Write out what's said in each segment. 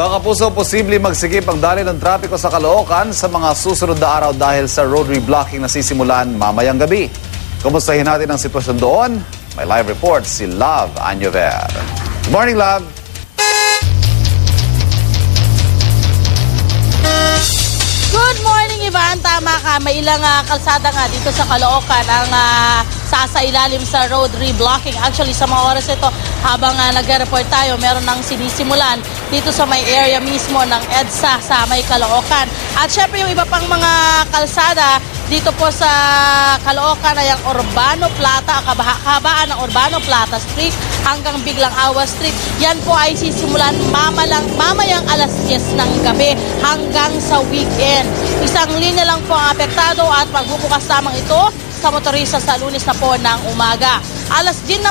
Baka po posible magsigip ang daloy ng trapiko sa Caloocan sa mga susunod na araw dahil sa road reblocking na sisimulan mamayang gabi. Kumustahin natin ang sitwasyon doon? May live report si Love Anyover. Good morning, Love. Good morning, Ivan. Tama ka. May ilang kalsada nga dito sa Caloocan ang sasailalim sa road reblocking. Actually, sa mga oras ito, habang nag-report tayo, meron nang sinisimulan dito sa may area mismo ng EDSA sa may Caloocan. At syempre, yung iba pang mga kalsada dito po sa Caloocan ay ang Urbano Plata, kahabaan ng Urbano Plata Street hanggang Biglang Awa Street. Yan po ay sisimulan mamayang alas 10 ng gabi hanggang sa weekend. Isang linya lang po ang apektado at magbubukas lamang ito sa motorista sa Lunes na po ng umaga. Alas 10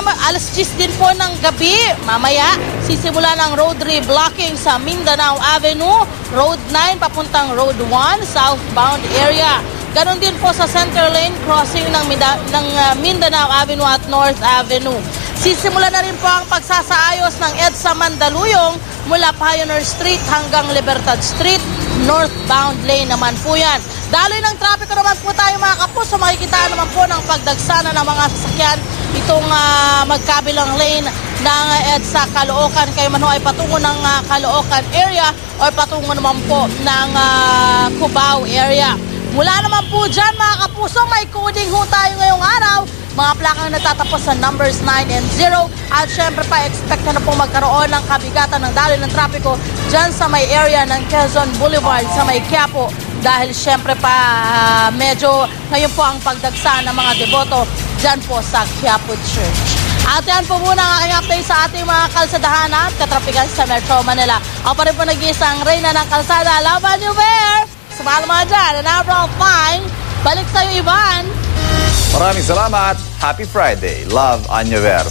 din po ng gabi, mamaya sisimulan ang road reblocking sa Mindanao Avenue, Road 9 papuntang Road 1, southbound area. Ganon din po sa center lane crossing ng Mindanao Avenue at North Avenue. Sisimula na rin po ang pagsasaayos ng EDSA Mandaluyong mula Pioneer Street hanggang Libertad Street, northbound lane naman po yan. Daloy ng trapiko naman po tayo mga kapuso. Makikita naman po ng pagdagsana ng mga sasakyan itong magkabilang lane ng EDSA Caloocan. Kayo man ho ay patungo ng Caloocan area o patungo naman po ng Cubao area. Mula naman po dyan mga kapuso, may coding ho tayo ngayong araw. Mga plakang natatapos sa numbers 9 and 0. At syempre pa, expect na po magkaroon ng kabigatan ng daloy ng trapiko dyan sa may area ng Quezon Boulevard sa may Quiapo. Dahil syempre pa, medyo ngayon po ang pagdagsa ng mga deboto dyan po sa Quiapo Church. At yan po muna ang aking update sa ating mga kalsadahan at katrapikan sa Metro Manila. Ako pa rin po nag-iisang reyna ng kalsada, Love Anyover. Sumala mga dyan, and overall fine. Balik sa'yo, Ivan. Maraming salamat. Happy Friday. Love Anyover.